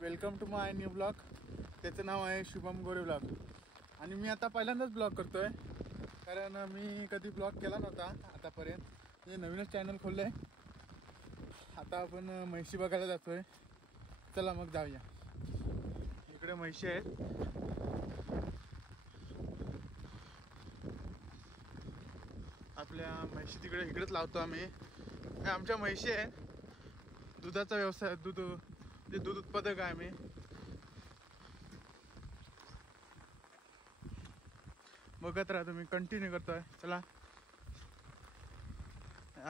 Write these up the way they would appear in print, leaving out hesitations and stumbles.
Welcome to my new blog. त्याचं नाव आहे शुभम गोरे ब्लॉग. आणि मी आता पहिल्यांदाच ब्लॉग करतो आहे, कारण मी कधी ब्लॉग केला नव्हता आतापर्यंत. हे नवीनच चॅनल खोललं आहे. आता आपण म्हशी बघायला जातो आहे. चला मग जाऊया. इकडे म्हशी आहेत. आपल्या म्हशी इकडेच लावतो आम्ही. आमच्या म्हशी आहेत. दुधाचा व्यवसाय, दूध उत्पादक आहे आम्ही. बघत राहा तुम्ही, कंटिन्यू करतोय. चला.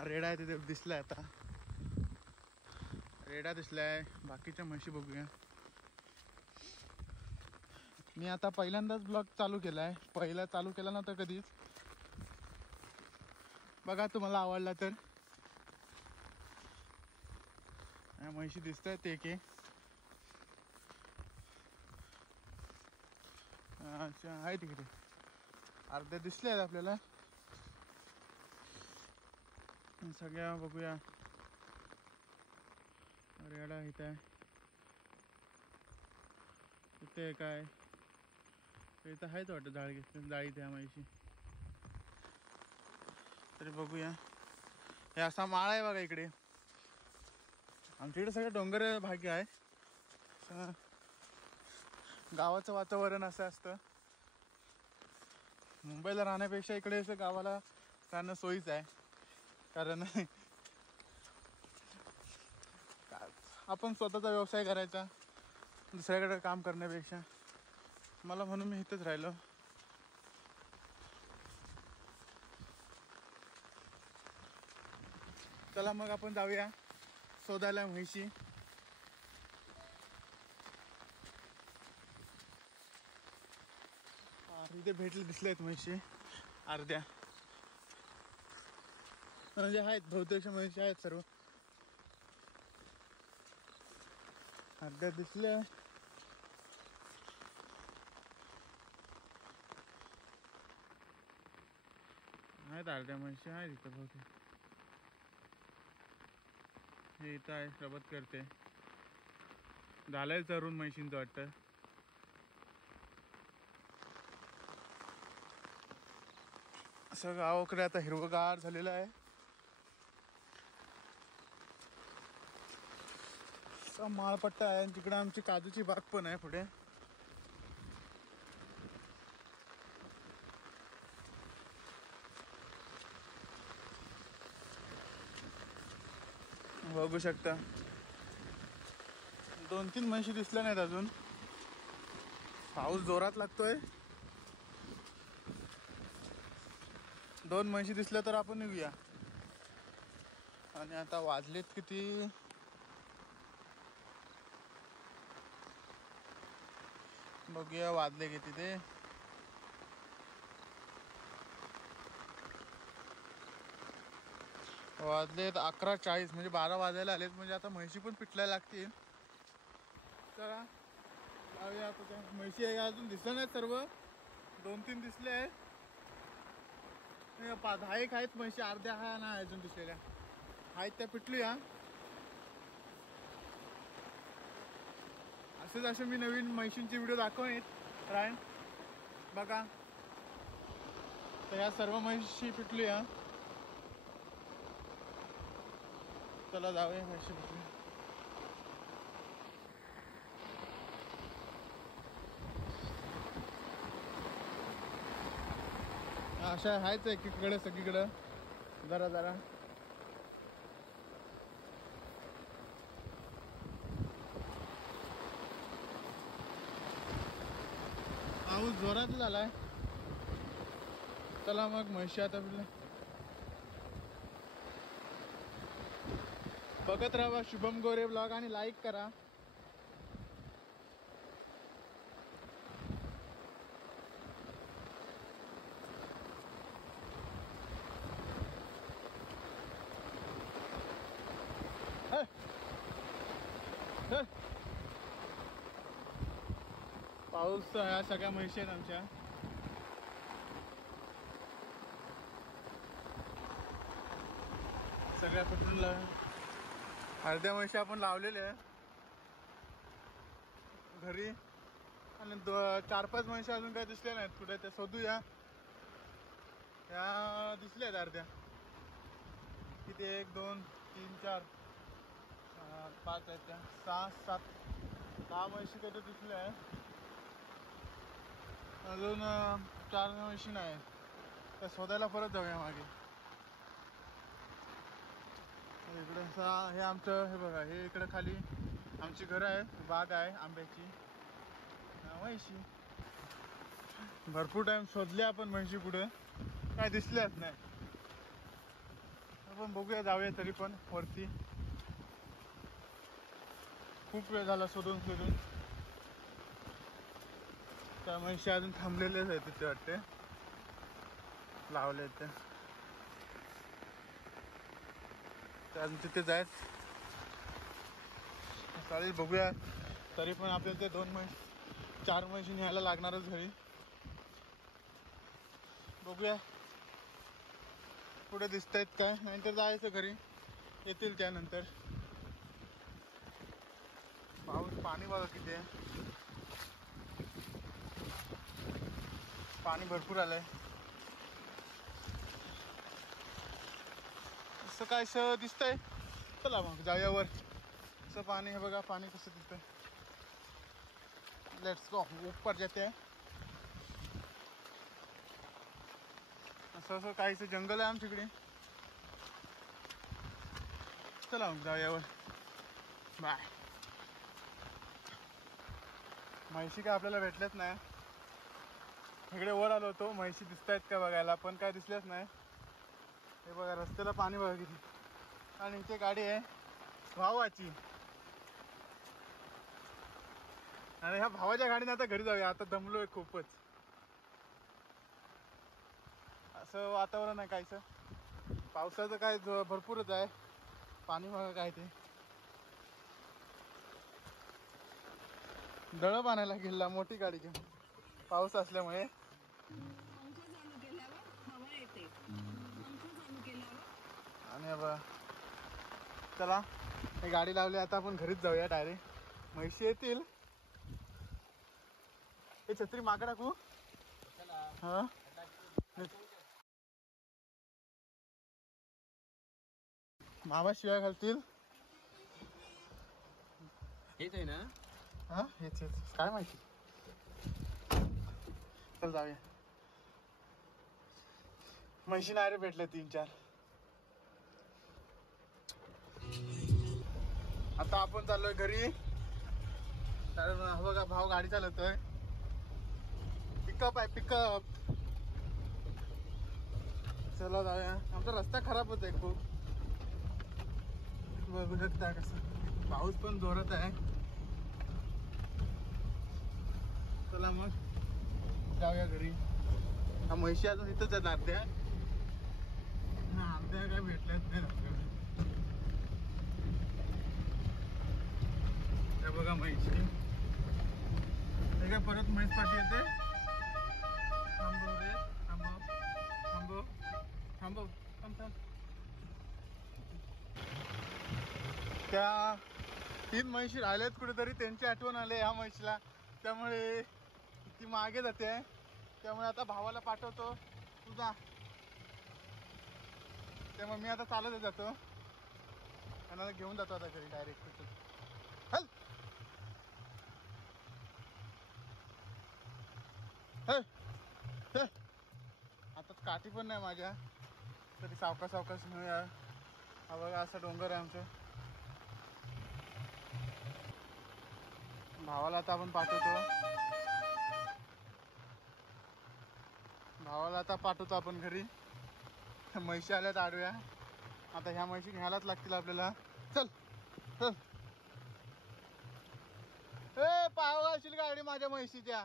रेडा आहे तिथे दिसलाय. आता रेडा दिसलाय. बाकीच्या म्हशी बघूया. मी आता पहिल्यांदाच ब्लॉग चालू केला आहे. पहिला चालू केला नव्हता कधीच. बघा, तुम्हाला आवडला तर. म्हशी दिसत आहेत एक. अच्छा, आहे तिकडे अर्ध्या दिसले आहेत आपल्याला. सगळ्या बघूया. रेडा इथं आहे. इथे काय इथं आहेच वाटतं जाळी त्या म्हशी. तरी बघूया. हे असा माळा आहे बघा इकडे. आमच्या इकडे सगळं डोंगर भागी आहे. गावाचं वातावरण असं असतं. मुंबईला राहण्यापेक्षा इकडे असं गावाला राहणं सोयीचं आहे. कारण आपण स्वतःचा व्यवसाय करायचा दुसऱ्याकडे काम करण्यापेक्षा. म्हणून मी इथंच राहिलो. चला मग आपण जाऊया शोधायला म्हशी. इथे दिसले आहेत म्हशी अर्ध्या. म्हणजे आहेत बहुतेक म्हशी आहेत. सर्व अर्ध्या दिसल्या. आहेत अर्ध्या म्हशी आहेत इथं बहुतेक. हे इथं आहे, सोबत करते. झालंय चरून म्हशींचं वाटतं. असं गावाकडे आता हिरवगार झालेलं आहे. माळपट्टा आहे. आणि तिकडे आमची काजूची बाग पण आहे पुढे. बघू शकता. 2-3 म्हशी दिसल्या नाहीत अजून. पाऊस जोरात लागतोय. 2 म्हशी दिसल्या तर आपण निघूया. आणि आता वाजलेत किती, बघूया वाजले किती ते. वाजलेत 11:40. म्हणजे 12 वाजायला आलेत. म्हणजे आता म्हशी पण पिटलायला लागतील. चला जाऊया आता. त्या म्हशी आहे अजून दिसत नाहीत. सर्व 2-3 दिसले आहेत. 10 आहेत म्हशी. अर्ध्या हा ना अजून दिसलेल्या आहेत त्या पिटलूया. असे मी नवीन म्हशींचे व्हिडिओ दाखवेन राहीन. बघा, तर ह्या सर्व म्हशी पिटलूया. चला जाऊया म्हशी पिटली. अशा आहेच एकीकडे सगळीकडं. जरा पाऊस जोरात झालाय. चला मग म्हशी आता बघत राहा शुभम गोरे ब्लॉग आणि लाईक करा. पाऊस ह्या सगळ्या म्हशी आहेत आमच्या. सगळ्या पटून अर्ध्या म्हशी आपण लावलेल्या. घरी. आणि 4-5 म्हशी अजून काही दिसल्या नाहीत कुठे, त्या शोधूया. ह्या दिसल्या आहेत अर्ध्या. किती 1 2 3 4 5 आहेत त्या, 6-7-10 म्हशी तिथे दिसल्या आहेत. अजून 4 म्हशी नाही, त्या शोधायला परत जाऊया मागे. इकडे हे आमचं, हे बघा, हे इकडे खाली आमची घरं आहे, बाग आहे आंब्याची. म्हैशी भरपूर टाइम शोधले आपण, म्हैशी पुढे काय दिसल्याच नाही. आपण बघूया, जाऊया तरी पण वरती. खूप वेळ झाला शोधून शोधून. त्या म्हैशी अजून थांबलेलेच आहेत तिथे वाटते, लावले ते अजून तिथे जायच. चालेल, बघूया. तरी पण आपल्याला ते 4 म्हशी न्यायला लागणारच घरी. बघूया पुढे दिसत आहेत काय, नाहीतर जायचं घरी, येतील त्यानंतर. पाऊस, पाणी बघा किती आहे, पाणी भरपूर आलंय. असं काय दिसतंय. चला मग जाऊया वर. असं पाणी, हे बघा पाणी कसं दिसतंय. लेट्स गो, ऊपर जाते हैं. असं काहीच जंगल आहे आमच्याकडे. चला मग जाऊया वर. बाय. म्हैशी काय आपल्याला भेटल्याच नाही. इकडे वर आलो होतो, म्हैशी दिसत आहेत का बघायला, पण काय दिसल्याच नाही. हे बघा रस्त्याला पाणी बघा किती. आणि इथे गाडी आहे भावाची. आणि ह्या भावाच्या गाडीने आता घरी जाऊया. आता दमलोय खूपच. असं वातावरण आहे काहीच. पावसाचं काय भरपूरच आहे. पाणी बघा काय ते. दळप आणायला गेला मोठी गाडी घेऊन, पाऊस असल्यामुळे. आणि बघा, चला हे गाडी लावली, आता आपण घरीच जाऊया डायरेक्ट. म्हैशी येतील. हे छत्री मागे टाकू. हा, मामा शिवाय घालतील. हेच आहे ना. हा, हेच काय माहिती. चल जाऊया. म्हशी नाही रे भेटले 3-4. आता आपण चाललोय घरी. कारण बघा भाऊ गाडी चालवतोय. पिकअप आहे, पिकअप. चला जाऊया. आमचा रस्ता खराबच आहे खूप. बघू शकता कसं पाऊस पण जोरात आहे. चला मग जाऊया घरी. हा म्हशी अजून इथंच आहेत अर्ध्या. अर्ध्या काय भेटल्याच नाही आपल्याला. त्या बघा म्हैशी. हे काय परत म्हैस पाठी येते. थांबव रे, थांबव थांबव थांबव, थांब थांब. त्या 3 म्हशी राहिल्यात कुठेतरी, त्यांची आठवण आली ह्या म्हशीला. त्यामुळे ती मागे जाते. त्यामुळे आता भावाला पाठवतो, तुझा. त्यामुळे मी आता चालत जातो आणि घेऊन जातो आता घरी डायरेक्ट. चल आता काठी पण नाही माझ्या, तरी सावकाश सावकाश नेऊया. हा बघा असा डोंगर आहे आमचं. भावाला आता आपण पाठवतो आपण घरी. म्हैशी आल्यात आडव्या. आता ह्या म्हैशी घ्यायलाच लागतील आपल्याला. चल चल. ए, पाव घालशील गाडी माझ्या म्हैशीच्या.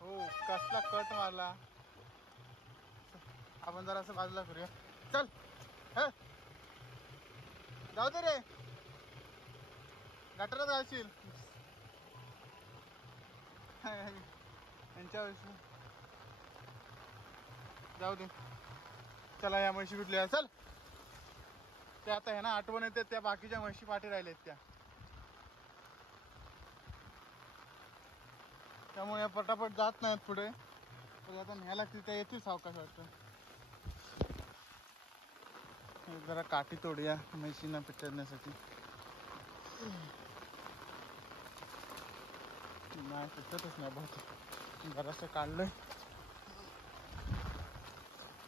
हो, कसला कट मारला. आपण जरा असं बाजूला करूया. चल. हे जाऊ दे रे, गटारात घालशील. यांच्या जाऊ दे. चला या म्हशी कुठल्या. चल ते आता ह्यांना आठवण येते त्या बाकीच्या म्हशी पाठी राहिल्यात त्या, त्यामुळे या पटापट जात नाहीत पुढे. तर आता न्यायला लागतील, त्या येतील सावकाश वाटतं. जरा काठी तोडूया म्हशींना पिटरण्यासाठी. नाही पिटतच नाही बहुत, जरासं काढलंय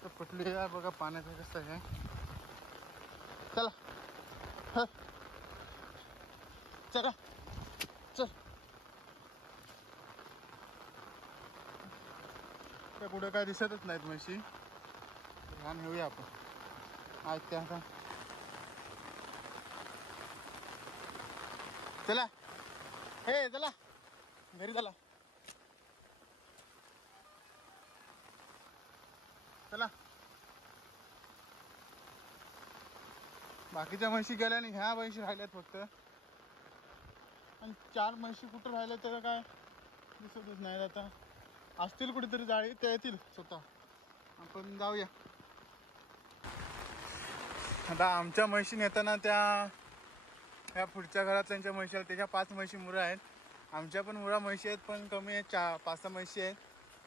तर पटली आहे बघा. पाण्याचं कसं आहे. चला चला चल, त्या पुढे काय दिसतच नाहीत म्हशी. घाण घेऊया आपण आज त्या. आता चला हे चला घरी चला, चला. बाकीच्या म्हशी गेल्या आणि ह्या म्हशी राहिल्यात फक्त. आणि 4 म्हशी कुठं राहिल्या त्याला काय दिसतच नाही. आता असतील कुठेतरी जाळी, ते येतील स्वतः. आपण जाऊया. आता आमच्या म्हशी नेताना त्या पुढच्या घरात त्यांच्या म्हशी आहेत, त्याच्या 5 म्हशी मुरा आहेत. आमच्या पण मुरा म्हशी आहेत पण कमी आहेत, 5-6 म्हशी आहेत.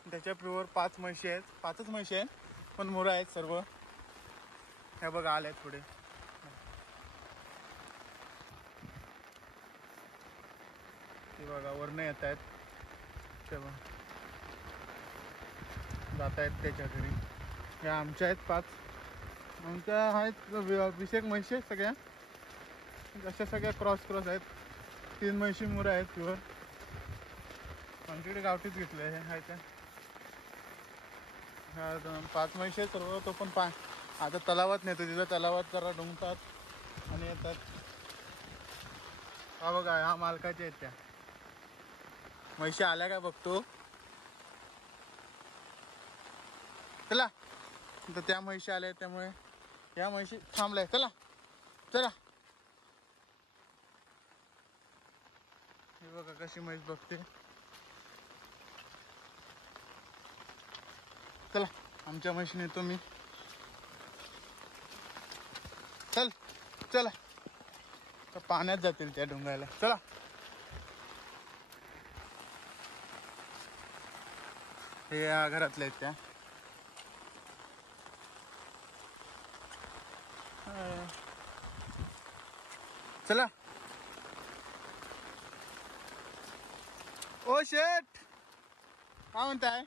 त्याच्या पिवर 5 म्हशी आहेत, 5च म्हशी आहेत पण मुरा आहेत सर्व. हे बघा आले आहेत पुढे. ते बघा वरनं येत आहेत, तेव्हा जात आहेत त्याच्या घरी. ह्या आमच्या आहेत 5. आमच्या आहेत 20 म्हशी आहेत सगळ्या. अशा सगळ्या क्रॉस आहेत. 3 म्हशी मुरा आहेत प्युअर. आमच्याकडे गावठीच घेतलं आहे. हाय त्या 5 म्हशी आहेत सर्व. तो पण आता तलावात नेतो, तिथं तलावात जरा डुंकतात आणि येतात. हा बघा, हा मालकाच्या आहेत त्या म्हशी. आल्या काय बघतो. चला, तर त्या म्हशी आल्या त्यामुळे या म्हशी थांबलाय. चला चला. हे बघा कशी म्हैस बघते. चला आमच्या म्हशी नेतो मी. चल चला, तर पाण्यात जातील त्या डोंगायला. चला. हे या घरातल्या आहेत त्या. चला. ओ शेठ, काय म्हणताय?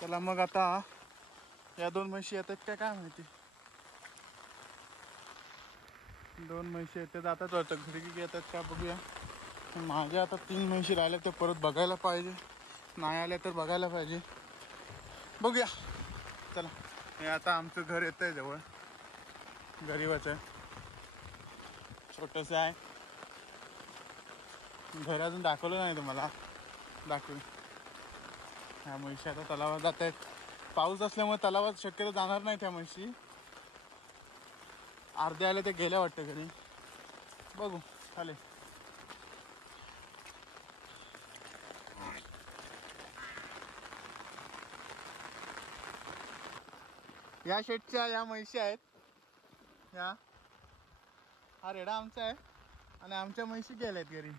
चला मग आता या 2 म्हशी येतात काय माहिती. 2 म्हशी येतात, जातात वाटतं घरी की येतात का बघूया. माझ्या आता 3 म्हशी राहिल्या, ते परत बघायला पाहिजे. नाही आल्या तर बघायला पाहिजे, बघूया. चला. हे आता आमचं घर येतं आहे जवळ. गरीबच आहे, छोटंसं आहे घर. अजून दाखवलं नाही तुम्हाला, दाखवेल. ह्या म्हशी आता तलावात जात आहेत. पाऊस असल्यामुळे तलावात शक्यतो जाणार नाही त्या म्हशी. अर्धे आले ते गेल्या वाटतं घरी, बघू. चालेल. या शेटच्या या म्हशी आहेत ह्या. हा रेडा आमचा आहे आणि आमच्या म्हशी गेल्यात घरी.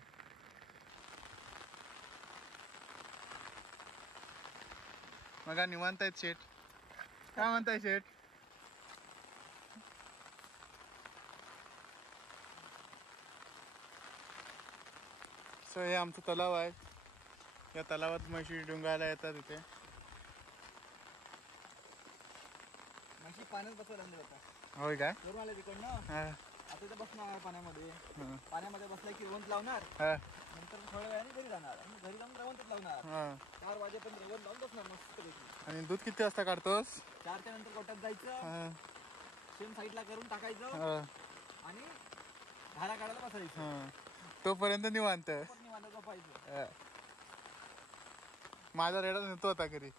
मग निवांत आहेत शेठ. काय म्हणताय शेठ? हे आमचं तलाव आहे. या तलावात म्हशी डुंगायला येतात. इथे म्हशी पाण्यात बसवायला आणले जातात. होय काय? वरून आले तिकडनं. आता इथं बसणार पाण्यामध्ये. पाण्यामध्ये बसला की रवंत लावणार. नंतर थोड्या वेळाने घरी जाणार आणि घरी जाऊन रवंतच लावणार. 4 वाजेपर्यंत रवंत लावून बसणार मस्त पैकी. आणि दूध किती वाजता काढतोस? 4च्या नंतर गोठ्यात जायचं, शेण साईडला करून टाकायचं आणि धारा काढायला बसायचं. तोपर्यंत निवांत झोपायचं. माझा रेडा नेतो आता घरी.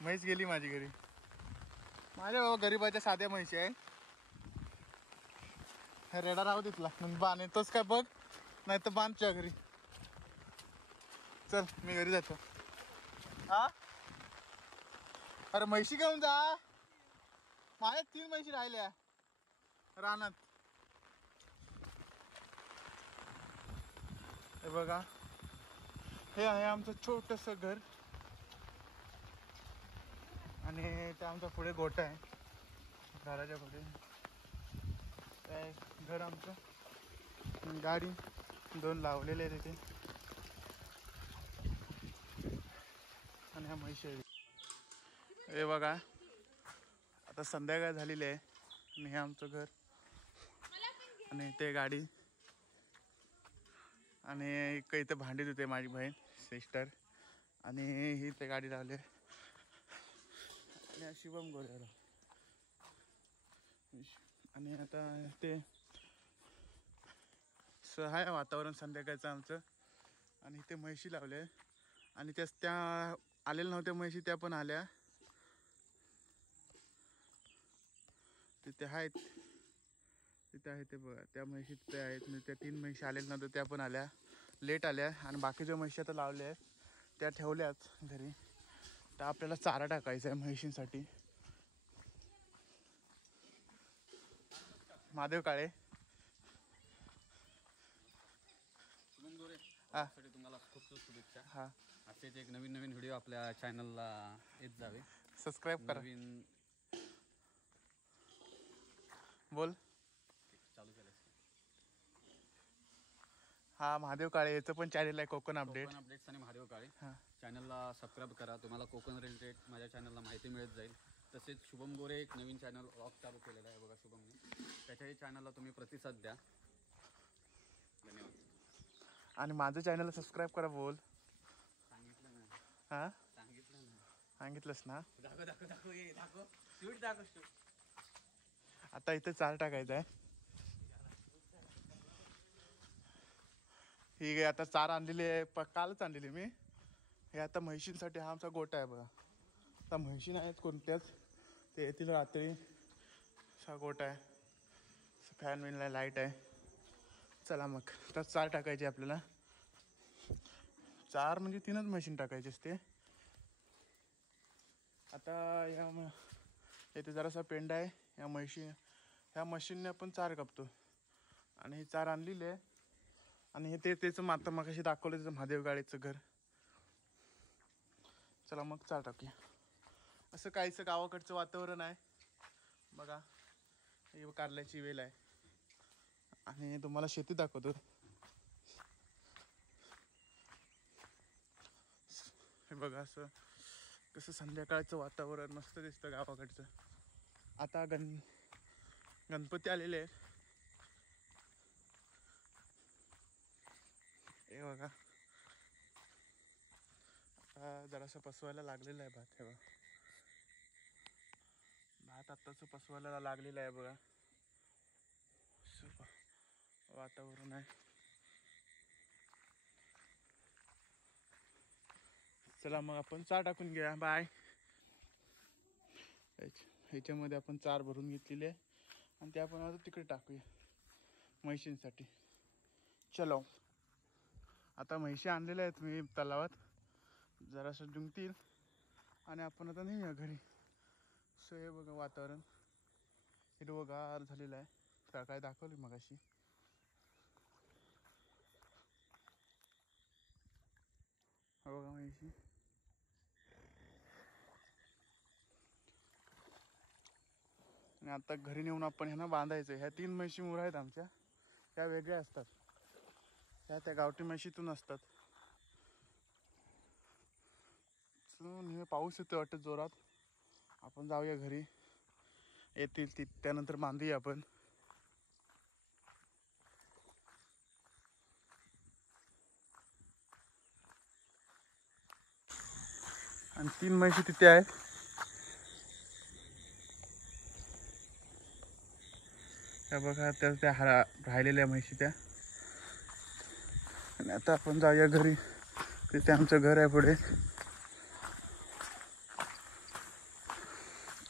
म्हैस गेली माझी घरी. माझ्या बाबा गरीबाच्या साध्या म्हशी आहे. रेडा राहू तिथला. बाण येतोच काय बघ, नाही तर बांधच्या घरी. चल मी घरी जातो. हा अरे म्हैशी घेऊन जा. माझ्या 3 म्हैशी राहिल्या रानात. हे बघा हे आहे आमचं छोटंसं घर आणि त्या आमचा पुढे गोठा आहे. घराच्या पुढे घर आमचं. गाडी 2 लावलेले आहे तिथे आणि ह्या म्हैशी आहे. हे बघा आता संध्याकाळ झालेली आहे आणि हे आमचं घर आणि ते गाडी आणि इथं भांडी धुते माझी बहीण सिस्टर आणि ही ते गाडी लावली आणि शुभम गोरेला. आणि आता ते आहे वातावरण संध्याकाळचं आमचं. आणि इथे म्हैशी लावले आणि त्या आलेल्या नव्हत्या म्हैशी त्या पण आल्या. तिथे आहेत तिथे आहे ते बघा त्या म्हैशी तिथे आहेत. म्हणजे त्या 3 म्हैशी आलेल्या नव्हत्या त्या पण आल्या लेट आल्या आणि बाकीच्या म्हैशी आता लावल्या आहेत त्या ठेवल्यात घरी. तर आपल्याला चारा टाकायचा आहे म्हैशींसाठी. महादेव काळे तुम्हाला खूप खूप शुभेच्छा. हा असेच एक नवीन नवीन व्हिडिओ आपल्या चॅनलला येत जावे. सबस्क्राईब करा. नवीन बोल चालू केलं. हा महादेव काळे याचं पण चॅनल आहे कोकण अपडेट्स आणि महादेव काळे चॅनलला सबस्क्राईब करा. तुम्हाला कोकण रिलेटेड माझ्या चॅनलला माहिती मिळत जाईल. तसेच शुभम गोरे एक नवीन चॅनल व्लॉग चालू केलेला आहे बघा शुभमने. त्याच्याही चॅनलला तुम्ही प्रतिसाद द्या. धन्यवाद. आणि माझं चॅनल सबस्क्राईब करा. बोल सांगितलं ना. हां सांगितलं ना. सांगितलंस ना. दाखव दाखव दाखव ये दाखव शूट दाखव शूट. आता इथे चार टाकायचा आहे. ही आता चार आणलेली आहे कालच आणलेली मी. हे आता म्हैशींसाठी हा आमचा गोठा आहे बघा. आता म्हैशी नाहीत कोणत्याच ते येतील रात्री. असा गोठा आहे फॅन बिनला लाईट आहे. चला मग तर चार टाकायचे आपल्याला. 4 म्हणजे 3च मशीन टाकायचे असते. आता इथे जरासा पेंडा आहे या म्हशी. ह्या मशीनने आपण चार कापतो आणि हे चार आणलेले आहे. आणि हे त्याचं माता मगाशी दाखवलं त्याचं महादेव गाळेचं घर. चला मग चार टाकूया. असं काहीचं गावाकडचं वातावरण आहे बघा. ही कारल्याची वेल आहे आणि तुम्हाला शेती दाखवतो. हे बघा असं कसं संध्याकाळचं वातावरण मस्त दिसतं गावाकडचं. आता गणपती आलेले आहेत. हे बघा आता जरासं पसवायला लागलेलं आहे भात. हे बघा भात आत्ताच पसवायला लागलेलं आहे बघा. वातावरण आहे. चला मग आपण चार टाकून घ्या. बाय. ह्याच्यामध्ये आपण चार भरून घेतलेले आणि ते आपण आता तिकडे टाकूया म्हैशींसाठी. चलो आता म्हैशी आणलेल्या आहेत मी तलावात. जरासं जुंकतील आणि आपण आता नेऊया घरी. सो हे बघा वातावरण हिरवंगार झालेलं आहे. सकाळी दाखवली मगाशी. हो बघा म्हैशी. आणि आता घरी नेऊन आपण ह्यांना बांधायचं. ह्या 3 म्हशी मुरा आहेत आमच्या. त्या वेगळ्या असतात. त्या गावठी म्हशीतून असतात. पाऊस येतो वाटतं जोरात. आपण जाऊया घरी. येतील त्यानंतर बांधूया आपण. आणि 3 म्हशी तिथे आहेत. त्या बघा त्या राहिलेल्या म्हशी त्या. आणि आता आपण जाऊया घरी. तिथे आमचं घर आहे पुढे.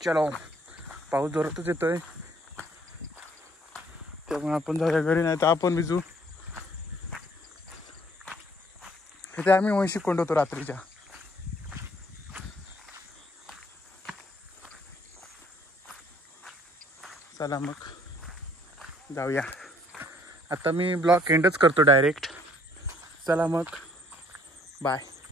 चलो पाऊस जोरातच येतोय त्यामुळे आपण जाऊया घरी. नाही तर आपण भिजू. इथे आम्ही म्हशी कोंडवतो रात्रीच्या. चला मग जाऊया. आता मी ब्लॉग एंडच करतो डायरेक्ट. चला मग बाय.